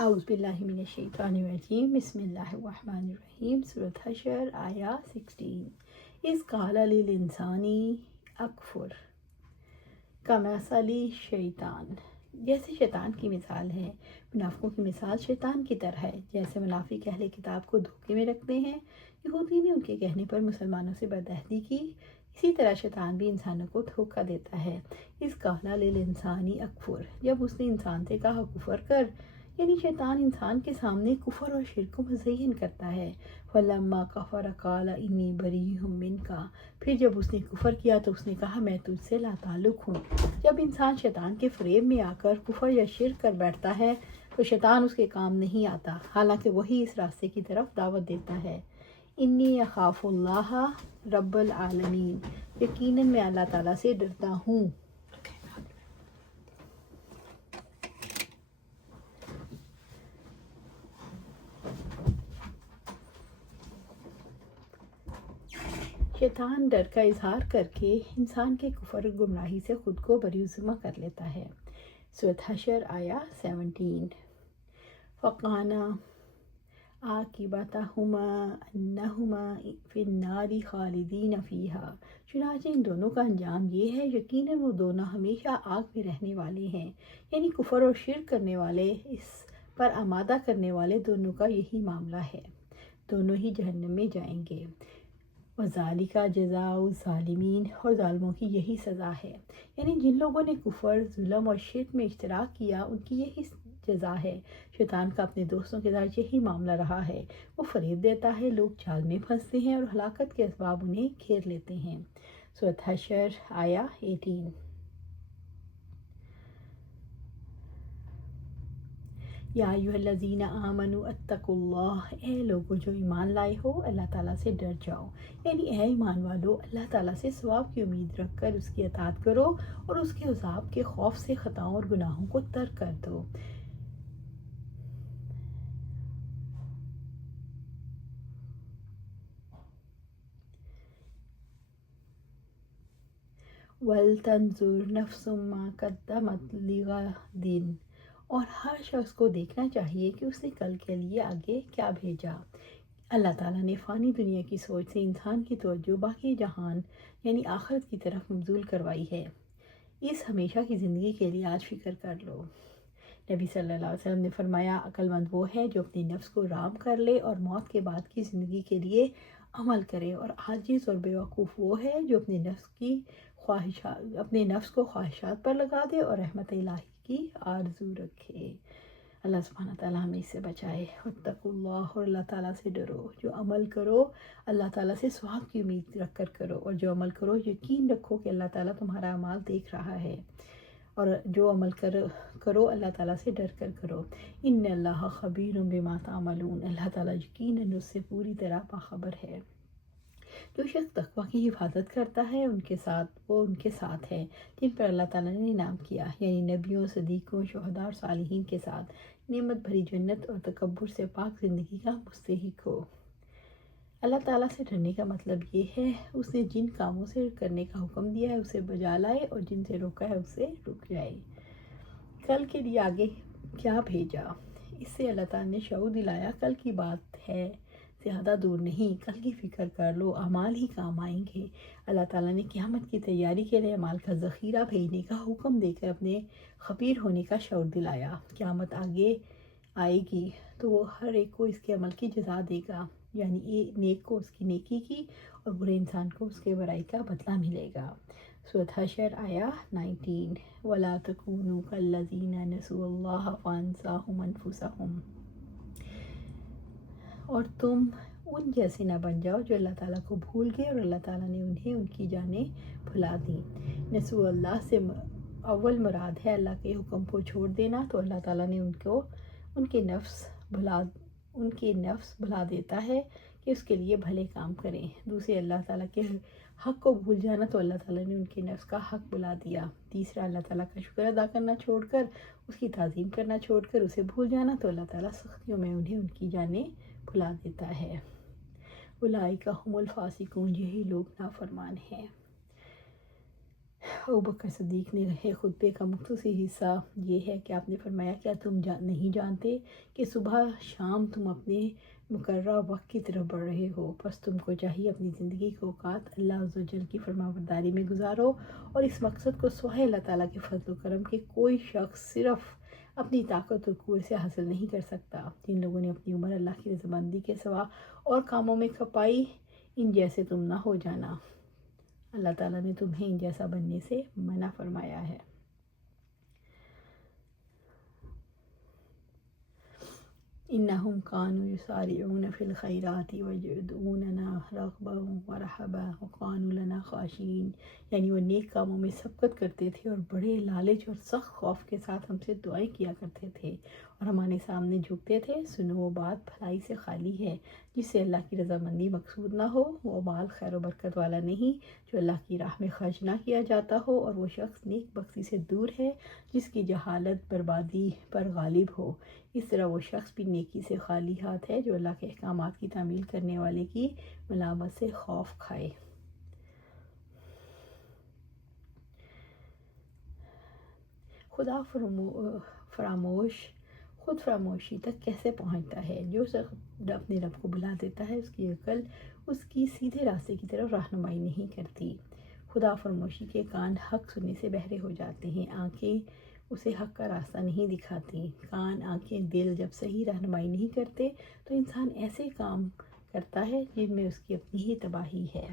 اعوذ باللہ من الشیطان الرجیم بسم اللہ الرحمن الرحیم سورۃ حشر آیا 16 اذ قال للانسان اکفر کمثل شیطان، جیسے شیطان کی مثال ہے، منافقوں کی مثال شیطان کی طرح ہے۔ جیسے منافق اہل کتاب کو دھوکے میں رکھتے ہیں، یہودی نے ان کے کہنے پر مسلمانوں سے بدعہدی کی، اسی طرح شیطان بھی انسانوں کو دھوکہ دیتا ہے۔ اذ قال للانسان اکفر، جب اس نے انسان سے کہا کفر کر، یعنی شیطان انسان کے سامنے کفر اور شرک کو مزین کرتا ہے۔ فلما کفر قال انی بریء منک، پھر جب اس نے کفر کیا تو اس نے کہا میں تجھ سے لا تعلق ہوں۔ جب انسان شیطان کے فریب میں آ کر کفر یا شرک کر بیٹھتا ہے تو شیطان اس کے کام نہیں آتا، حالانکہ وہی اس راستے کی طرف دعوت دیتا ہے۔ انی اخاف اللہ رب العالمین، یقیناً میں اللہ تعالیٰ سے ڈرتا ہوں۔ شیطان ڈر کا اظہار کر کے انسان کے کفر اور گمراہی سے خود کو بری ذمہ کر لیتا ہے۔ سورۃ حشر آیا 17 فَقَانَ عَاقِبَتَہُمَا أَنَّهُمَا فِي النَّارِ خَالِدِينَ فِيهَا، چنانچہ ان دونوں کا انجام یہ ہے یقیناً وہ دونوں ہمیشہ آگ میں رہنے والے ہیں، یعنی کفر اور شرک کرنے والے، اس پر آمادہ کرنے والے دونوں کا یہی معاملہ ہے، دونوں ہی جہنم میں جائیں گے۔ وَذَلِكَ جَزَاءُ الظَّالِمِينَ، اور ظالموں کی یہی سزا ہے، یعنی جن لوگوں نے کفر، ظلم اور شرک میں اشتراک کیا ان کی یہی جزا ہے۔ شیطان کا اپنے دوستوں کے ساتھ یہی معاملہ رہا ہے، وہ فریب دیتا ہے، لوگ جال میں پھنستے ہیں اور ہلاکت کے اسباب انہیں گھیر لیتے ہیں۔ سورۃ حشر آیا 18 یا ایھا الذین آمنوا اتقوا اللہ، اے لوگو جو ایمان لائے ہو اللہ تعالیٰ سے ڈر جاؤ، یعنی اے ایمان والو اللہ تعالیٰ سے ثواب کی امید رکھ کر اس کی اطاعت کرو اور اس کے عذاب کے خوف سے خطاؤں اور گناہوں کو ترک کر دو۔ وَلْتَنظُرْ نَفْسٌ مَّا قَدَّمَتْ لِغَدٍ، اور ہر شخص کو دیکھنا چاہیے کہ اس نے کل کے لیے آگے کیا بھیجا۔ اللہ تعالیٰ نے فانی دنیا کی سوچ سے انسان کی توجہ باقی جہان یعنی آخرت کی طرف مبذول کروائی ہے۔ اس ہمیشہ کی زندگی کے لیے آج فکر کر لو۔ نبی صلی اللہ علیہ وسلم نے فرمایا عقل مند وہ ہے جو اپنے نفس کو رام کر لے اور موت کے بعد کی زندگی کے لیے عمل کرے، اور عاجز اور بیوقوف وہ ہے جو اپنے نفس کو خواہشات پر لگا دے اور رحمت الہی کی آرزو رکھے۔ اللہ سبحانہ تعالیٰ ہمیں اس سے بچائے۔ واتقوا اللہ، اور اللہ تعالیٰ سے ڈرو، جو عمل کرو اللہ تعالیٰ سے ثواب کی امید رکھ کر کرو، اور جو عمل کرو یقین رکھو کہ اللہ تعالیٰ تمہارا اعمال دیکھ رہا ہے، اور جو عمل کرو اللہ تعالیٰ سے ڈر کر کرو۔ ان اللہ خبیر بما تعملون، اللہ تعالیٰ یقیناً اس سے پوری طرح باخبر ہے۔ جو شخص تقویٰ کی حفاظت کرتا ہے وہ ان کے ساتھ ہے جن پر اللہ تعالیٰ نے انعام کیا، یعنی نبیوں، صدیقوں، شہداء اور صالحین کے ساتھ، نعمت بھری جنت اور تکبر سے پاک زندگی کا مستحق ہو۔ اللہ تعالیٰ سے ڈرنے کا مطلب یہ ہے اس نے جن کاموں سے کرنے کا حکم دیا ہے اسے بجا لائے، اور جن سے روکا ہے اس سے رک جائے۔ کل کے لیے آگے کیا بھیجا، اس سے اللہ تعالیٰ نے شعور دلایا کل کی بات ہے، زیادہ دور نہیں، کل کی فکر کر لو، اعمال ہی کام آئیں گے۔ اللہ تعالیٰ نے قیامت کی تیاری کے لیے اعمال کا ذخیرہ بھیجنے کا حکم دے کر اپنے خبیر ہونے کا شعور دلایا۔ قیامت آگے آئے گی تو وہ ہر ایک کو اس کے عمل کی جزا دے گا، یعنی نیک کو اس کی نیکی کی اور برے انسان کو اس کے برائی کا بدلہ ملے گا۔ سورۃ حشر آیا 19 وَلَا تَكُونُوا كَالَّذِينَ نَسُوا اللَّهَ فَأَنسَاهُمْ أَنفُسَهُمْ، اور تم ان جیسے نہ بن جاؤ جو اللہ تعالیٰ کو بھول گئے اور اللہ تعالیٰ نے انہیں ان کی جانیں بھلا دیں۔ نسوا اللہ سے اول مراد ہے اللہ کے حکم کو چھوڑ دینا، تو اللہ تعالیٰ نے ان کے نفس بھلا دیتا ہے کہ اس کے لیے بھلے کام کریں۔ دوسرے اللہ تعالیٰ کے حق کو بھول جانا، تو اللہ تعالیٰ نے ان کے نفس کا حق بھلا دیا۔ تیسرا اللہ تعالیٰ کا شکر ادا کرنا چھوڑ کر، اس کی تعظیم کرنا چھوڑ کر اسے بھول جانا، تو اللہ تعالیٰ سختیوں میں انہیں ان کی جانیں بھلا دیتا ہے۔ اولئک ھم الفاسقون، یہی لوگ نافرمان ہیں۔ ابوبکر صدیق نے خطبے کا مختصر حصہ یہ ہے کہ آپ نے فرمایا کیا تم نہیں جانتے کہ صبح شام تم اپنے مقررہ وقت کی طرف بڑھ رہے ہو، بس تم کو چاہیے اپنی زندگی کے اوقات اللہ عز و جل کی فرمانبرداری میں گزارو، اور اس مقصد کو سوائے اللہ تعالیٰ کے فضل و کرم کے کوئی شخص صرف اپنی طاقت و قوت سے حاصل نہیں کر سکتا۔ جن لوگوں نے اپنی عمر اللہ کی رضامندی کے سوا اور کاموں میں کھپائی، ان جیسے تم نہ ہو جانا۔ اللہ تعالیٰ نے تمہیں ان جیسا بننے سے منع فرمایا ہے۔ انہم کانوا یسارعون فی الخیرات ویدعوننا رغبا ورہبا وکانوا لنا خاشعین، یعنی وہ نیک کاموں میں سبقت کرتے تھے اور بڑے لالچ اور سخت خوف کے ساتھ ہم سے دعائیں کیا کرتے تھے اور ہمارے سامنے جھکتے تھے۔ سنو، وہ بات بھلائی سے خالی ہے جس سے اللہ کی رضامندی مقصود نہ ہو، وہ مال خیر و برکت والا نہیں جو اللہ کی راہ میں خرچ نہ کیا جاتا ہو، اور وہ شخص نیک بختی سے دور ہے جس کی جہالت بربادی پر غالب ہو۔ اس طرح وہ شخص بھی نیکی سے خالی ہاتھ ہے جو اللہ کے احکامات کی تعمیل کرنے والے کی ملامت سے خوف کھائے۔ خدا خود فراموشی تک کیسے پہنچتا ہے؟ جو شخص اپنے رب کو بھلا دیتا ہے، اس کی عقل اس کی سیدھے راستے کی طرف رہنمائی نہیں کرتی۔ خدا فراموشی کے کان حق سننے سے بہرے ہو جاتے ہیں، آنکھیں اسے حق کا راستہ نہیں دکھاتی۔ کان، آنکھیں، دل جب صحیح رہنمائی نہیں کرتے تو انسان ایسے کام کرتا ہے جن میں اس کی اپنی ہی تباہی ہے۔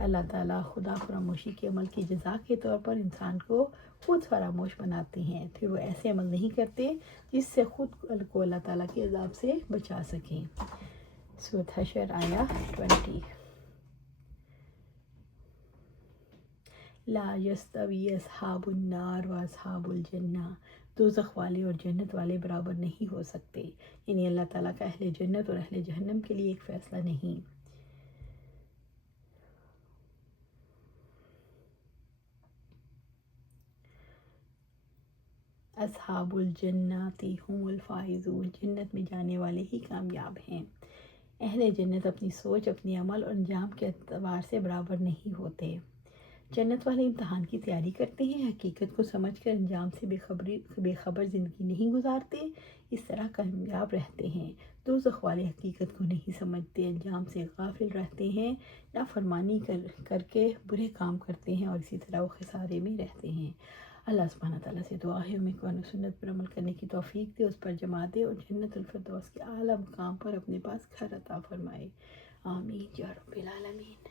اللہ تعالیٰ خدا فراموشی کے عمل کی جزا کے طور پر انسان کو خود فراموش بناتے ہیں، پھر وہ ایسے عمل نہیں کرتے جس سے خود کو اللہ تعالیٰ کے عذاب سے بچا سکیں۔ سورۃ حشر آیہ 20۔ لا یستوی اصحاب النار و اصحاب الجنہ، دوزخ والے اور جنت والے برابر نہیں ہو سکتے، یعنی اللہ تعالیٰ کا اہل جنت اور اہل جہنم کے لیے ایک فیصلہ نہیں۔ اصحاب الجنات هم الفائزون، جنت میں جانے والے ہی کامیاب ہیں۔ اہل جنت اپنی سوچ، اپنی عمل اور انجام کے اعتبار سے برابر نہیں ہوتے۔ جنت والے امتحان کی تیاری کرتے ہیں، حقیقت کو سمجھ کر انجام سے بے خبر زندگی نہیں گزارتے، اس طرح کامیاب رہتے ہیں۔ دوزخ والے حقیقت کو نہیں سمجھتے، انجام سے غافل رہتے ہیں، نافرمانی کر کے برے کام کرتے ہیں اور اسی طرح وہ خسارے میں رہتے ہیں۔ اللہ سبحانہ تعالیٰ سے دعا ہے ہمیں قرآن و سنت پر عمل کرنے کی توفیق دے، اس پر جما دے اور جنت الفردوس کے اعلیٰ مقام پر اپنے پاس گھر عطا فرمائے۔ آمین یا رب العالمین۔